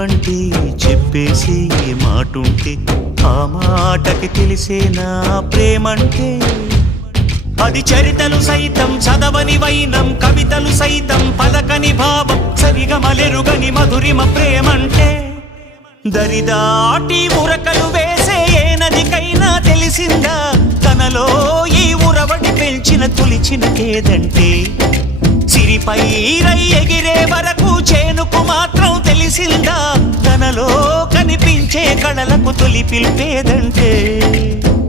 ప్రేమంటే చెప్పేసి మాటుంటే ఆ మాటకి తెలిసేనా ప్రేమంటే. అది చరితలు సైతం చదవని వైనం, కవితలు సైతం పలకని భావం, సరిగమలెరుగని మధురిమ ప్రేమంటే. దరిదాటి ఉరకలు వేసే ఏ నదికైనా తెలిసిందా తనలో ఈ ఉరవడి పెంచిన తొలిచిన కేదంటే. సిరిపై రై ఎగిరే వరకు చేనుకు మాత్రం తెలిసిందా తనలో కనిపించే కళలకు తొలి పిలిపేదంటే.